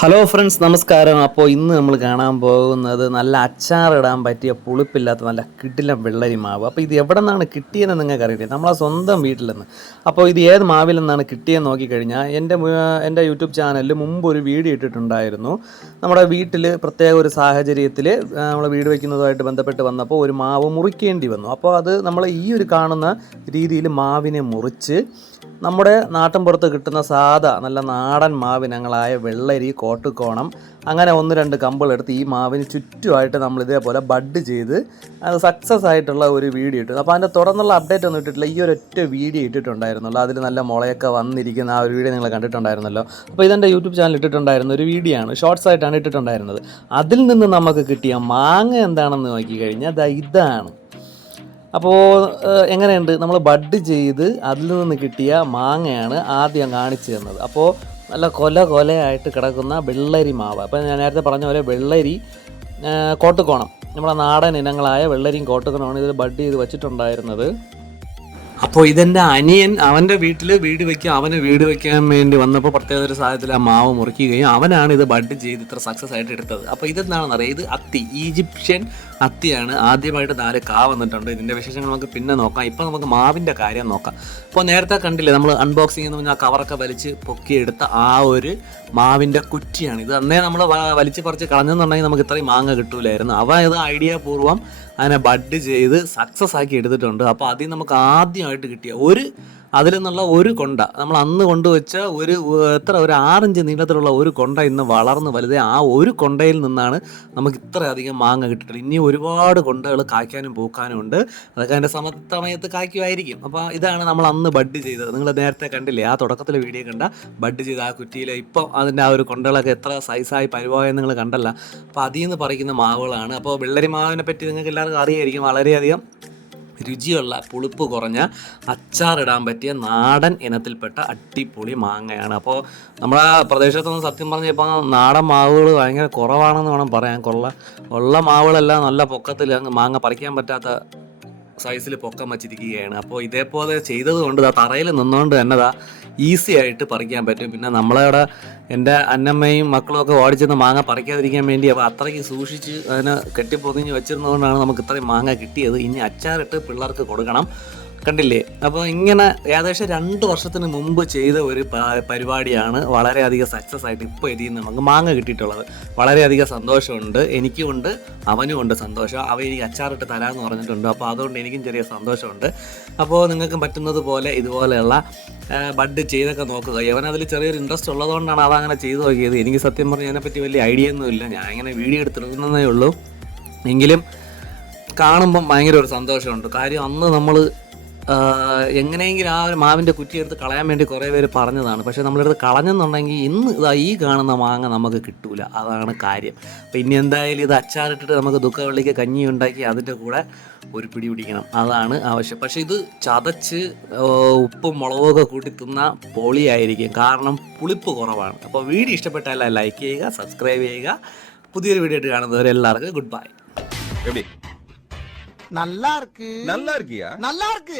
Hello friends നമസ്കാരം. അപ്പോൾ ഇന്ന് നമ്മൾ കാണാൻ പോകുന്നത് നല്ല അച്ചാറിടാൻ പറ്റിയ പുളിപ്പില്ലാത്ത നല്ല കിടിലം വെള്ളരി മാവ്. അപ്പോൾ ഇത് എവിടെ നിന്നാണ് കിട്ടിയതെന്ന് നിങ്ങൾക്ക് അറിയില്ലേ. നമ്മളെ സ്വന്തം വീട്ടിൽ നിന്ന്. അപ്പോൾ ഇത് ഏത് മാവിൽ നിന്നാണ് കിട്ടിയെന്ന് നോക്കിക്കഴിഞ്ഞാൽ എന്റെ എന്റെ യൂട്യൂബ് ചാനലിൽ മുമ്പ് ഒരു വീഡിയോ ഇട്ടിട്ടുണ്ടായിരുന്നു. നമ്മുടെ വീട്ടിൽ പ്രത്യേക ഒരു സാഹചര്യത്തിൽ നമ്മൾ വീട് വയ്ക്കുന്നതുമായിട്ട് ബന്ധപ്പെട്ട് വന്നപ്പോൾ ഒരു മാവ് മുറിക്കേണ്ടി വന്നു. അപ്പോൾ അത് നമ്മൾ ഈ ഒരു കാണുന്ന രീതിയിൽ മാവിനെ മുറിച്ച് നമ്മുടെ നാട്ടിൻപുറത്ത് കിട്ടുന്ന സാധാ നല്ല നാടൻ മാവിനങ്ങളായ വെള്ളരി കോട്ടുകോണം അങ്ങനെ ഒന്ന് രണ്ട് കമ്പുകളെടുത്ത് ഈ മാവിന് ചുറ്റുമായിട്ട് നമ്മൾ ഇതേപോലെ ബഡ് ചെയ്ത് അത് സക്സസ് ആയിട്ടുള്ള ഒരു വീഡിയോ ഇട്ടു. അപ്പോൾ അതിന്റെ തുടർന്നുള്ള അപ്ഡേറ്റ് ഒന്നും ഇട്ടിട്ടില്ല. ഈ ഒരൊറ്റ വീഡിയോ ഇട്ടിട്ടുണ്ടായിരുന്നുള്ളൂ അതിൽ നല്ല മുളയൊക്കെ വന്നിരിക്കുന്ന ആ ഒരു വീഡിയോ നിങ്ങൾ കണ്ടിട്ടുണ്ടായിരുന്നല്ലോ. അപ്പോൾ ഇതെന്റെ യൂട്യൂബ് ചാനൽ ഇട്ടിട്ടുണ്ടായിരുന്ന ഒരു വീഡിയോ ആണ്. ഷോർട്സ് ആയിട്ടാണ് ഇട്ടിട്ടുണ്ടായിരുന്നത്. അതിൽ നിന്ന് നമുക്ക് കിട്ടിയ മാങ്ങ എന്താണെന്ന് നോക്കിക്കഴിഞ്ഞാൽ ദാ ഇതാണ്. അപ്പോൾ എങ്ങനെയുണ്ട്? നമ്മൾ ബഡ് ചെയ്ത് അതിൽ നിന്ന് കിട്ടിയ മാങ്ങയാണ് ആദ്യം കാണിച്ചു തന്നത്. അപ്പോൾ നല്ല കൊല കൊലയായിട്ട് കിടക്കുന്ന വെള്ളരി മാവ്. അപ്പോൾ ഞാൻ നേരത്തെ പറഞ്ഞ പോലെ വെള്ളരി കോട്ടുകോണം. നമ്മുടെ നാടൻ ഇനങ്ങളായ വെള്ളരിയും കോട്ടുകോണമാണ് ഇതിൽ ബഡ് ചെയ്ത് വെച്ചിട്ടുണ്ടായിരുന്നത്. അപ്പോൾ ഇതെന്റെ അനിയൻ അവന്റെ വീട്ടിൽ വീട് വെക്കുക അവന് വീട് വെക്കാൻ വേണ്ടി വന്നപ്പോൾ പ്രത്യേക ഒരു സാഹചര്യത്തിൽ ആ മാവ് മുറിക്കുകയും അവനാണ് ഇത് ബഡ് ചെയ്ത് ഇത്ര സക്സസ് ആയിട്ട് എടുത്തത്. അപ്പോൾ ഇതെന്താണെന്ന് അറിയാം? ഇത് അത്തി ഈജിപ്ഷ്യൻ അത്തിയാണ് ആദ്യമായിട്ട് നാല് കാ വന്നിട്ടുണ്ട്. ഇതിന്റെ വിശേഷങ്ങൾ നമുക്ക് പിന്നെ നോക്കാം. ഇപ്പോൾ നമുക്ക് മാവിന്റെ കാര്യം നോക്കാം. അപ്പോൾ നേരത്തെ കണ്ടില്ലേ നമ്മൾ അൺബോക്സിംഗ് എന്ന് പറഞ്ഞാൽ കവറൊക്കെ വലിച്ച് പൊക്കിയെടുത്ത ആ ഒരു മാവിന്റെ കുറ്റിയാണ്. ഇത് അന്നേ നമ്മൾ വലിച്ച് പറിച്ച് കളഞ്ഞെന്നുണ്ടെങ്കിൽ നമുക്ക് ഇത്രയും മാങ്ങ കിട്ടൂലായിരുന്നു. അവ ഇത് ഐഡിയ പൂർവം അതിനെ ബഡ് ചെയ്ത് സക്സസ് ആക്കി എടുത്തിട്ടുണ്ട്. അപ്പോൾ അതിൽ നമുക്ക് ആദ്യമായിട്ട് കിട്ടിയ ഒരു അതിൽ നിന്നുള്ള ഒരു കൊണ്ട. നമ്മൾ അന്ന് കൊണ്ടുവച്ച ഒരു എത്ര ഒരു ആറിഞ്ച് നീളത്തിലുള്ള ഒരു കൊണ്ട ഇന്ന് വളർന്ന് വലുത് ആ ഒരു കൊണ്ടയിൽ നിന്നാണ് നമുക്ക് ഇത്രയധികം മാങ്ങ കിട്ടിയിട്ടുള്ളത്. ഇനി ഒരുപാട് കൊണ്ടകൾ കായ്ക്കാനും പൂക്കാനും ഉണ്ട്. അതൊക്കെ അതിന്റെ സമ സമയത്ത് കായ്ക്കുമായിരിക്കും. അപ്പോൾ ഇതാണ് നമ്മൾ അന്ന് ബഡ് ചെയ്തത്. നിങ്ങൾ നേരത്തെ കണ്ടില്ലേ ആ തുടക്കത്തിലെ വീഡിയോ കണ്ട ബഡ് ചെയ്ത ആ കുറ്റിയിൽ ഇപ്പോൾ അതിന്റെ ആ ഒരു കൊണ്ടകളൊക്കെ എത്ര സൈസായി പരിവായെന്ന് നിങ്ങൾ കണ്ടല്ല. അപ്പോൾ അതിൽ നിന്ന് പറിക്കുന്ന മാവുകളാണ്. അപ്പോൾ വെള്ളരി മാവിനെ പറ്റി നിങ്ങൾക്ക് എല്ലാവർക്കും അറിയായിരിക്കും വളരെയധികം രുചിയുള്ള പുളിപ്പ് കുറഞ്ഞ അച്ചാറിടാൻ പറ്റിയ നാടൻ ഇനത്തിൽപ്പെട്ട അടിപൊളി മാങ്ങയാണ്. അപ്പോൾ നമ്മുടെ പ്രദേശത്തൊന്നും സത്യം പറഞ്ഞാൽ ഇപ്പോൾ നാടൻ മാവുകൾ ഭയങ്കര കുറവാണെന്ന് വേണം പറയാൻ. കൊള്ള ഉള്ള മാവുകളെല്ലാം നല്ല പൊക്കത്തിൽ മാങ്ങ പറിക്കാൻ പറ്റാത്ത സൈസിൽ പൊക്കം വച്ചിരിക്കുകയാണ്. അപ്പോൾ ഇതേപോലെ ചെയ്തത് കൊണ്ട് ആ തറയിൽ നിന്നുകൊണ്ട് തന്നെ ദാ ഈസി ആയിട്ട് പറിക്കാൻ പറ്റും. പിന്നെ നമ്മളവിടെ എന്റെ അന്നമ്മയും മക്കളും ഒക്കെ ഓടിച്ചെന്ന് മാങ്ങ പറിക്കാതിരിക്കാൻ വേണ്ടി അപ്പോൾ അത്രയ്ക്ക് സൂക്ഷിച്ച് അതിനെ കെട്ടിപ്പൊതിഞ്ഞ് വെച്ചിരുന്നതുകൊണ്ടാണ് നമുക്ക് ഇത്രയും മാങ്ങ കിട്ടിയത്. ഇനി അച്ചാറിട്ട് പിള്ളേർക്ക് കൊടുക്കണം. കണ്ടില്ലേ? അപ്പോൾ ഇങ്ങനെ ഏകദേശം രണ്ട് വർഷത്തിന് മുമ്പ് ചെയ്ത ഒരു പരിപാടിയാണ് വളരെയധികം സക്സസ് ആയിട്ട് ഇപ്പോൾ ഇതിൽ നിന്ന് നമുക്ക് മാങ്ങ കിട്ടിയിട്ടുള്ളത്. വളരെയധികം സന്തോഷമുണ്ട്. എനിക്കും ഉണ്ട് അവനും ഉണ്ട് സന്തോഷം. അവ എനിക്ക് അച്ചാറിട്ട് തരാമെന്ന് പറഞ്ഞിട്ടുണ്ട്. അപ്പോൾ അതുകൊണ്ട് എനിക്കും ചെറിയ സന്തോഷമുണ്ട്. അപ്പോൾ നിങ്ങൾക്ക് പറ്റുന്നത് പോലെ ഇതുപോലെയുള്ള ബഡ് ചെയ്തൊക്കെ നോക്കുക. അവൻ അതിൽ ചെറിയൊരു ഇൻട്രസ്റ്റ് ഉള്ളതുകൊണ്ടാണ് അതങ്ങനെ ചെയ്തു നോക്കിയത്. എനിക്ക് സത്യം പറഞ്ഞാൽ അതിനെപ്പറ്റി വലിയ ഐഡിയ ഒന്നുമില്ല ഞാൻ ഇങ്ങനെ വീഡിയോ എടുത്തിടുന്നതേ ഉള്ളൂ. എങ്കിലും കാണുമ്പം ഭയങ്കര ഒരു സന്തോഷമുണ്ട്. കാര്യം അന്ന് നമ്മൾ എങ്ങനെയെങ്കിലും ആ ഒരു മാവിൻ്റെ കുറ്റി എടുത്ത് കളയാൻ വേണ്ടി കുറേ പേര് പറഞ്ഞതാണ് പക്ഷേ നമ്മളെടുത്ത് കളഞ്ഞെന്നുണ്ടെങ്കിൽ ഇന്ന് ഇതാ ഈ കാണുന്ന മാങ്ങ നമുക്ക് കിട്ടൂല അതാണ് കാര്യം അപ്പോൾ ഇനി എന്തായാലും ഇത് അച്ചാറിട്ടിട്ട് നമുക്ക് ദുഃഖവെള്ളിക്ക് കഞ്ഞി ഉണ്ടാക്കി അതിൻ്റെ കൂടെ ഒരു പിടി പിടിക്കണം അതാണ് ആവശ്യം പക്ഷേ ഇത് ചതച്ച് ആ, ഉപ്പും മുളകൊക്കെ കൂട്ടി തിന്ന പൊളിയായിരിക്കും കാരണം പുളിപ്പ് കുറവാണ് അപ്പോൾ വീഡിയോ ഇഷ്ടപ്പെട്ടാൽ ലൈക്ക് ചെയ്യുക സബ്സ്ക്രൈബ് ചെയ്യുക പുതിയൊരു വീഡിയോ ആയിട്ട് കാണുന്നവരെല്ലാവർക്കും ഗുഡ് ബൈ எப்படி நல்லா இருக்கு நல்லா இருக்கியா நல்லா இருக்கு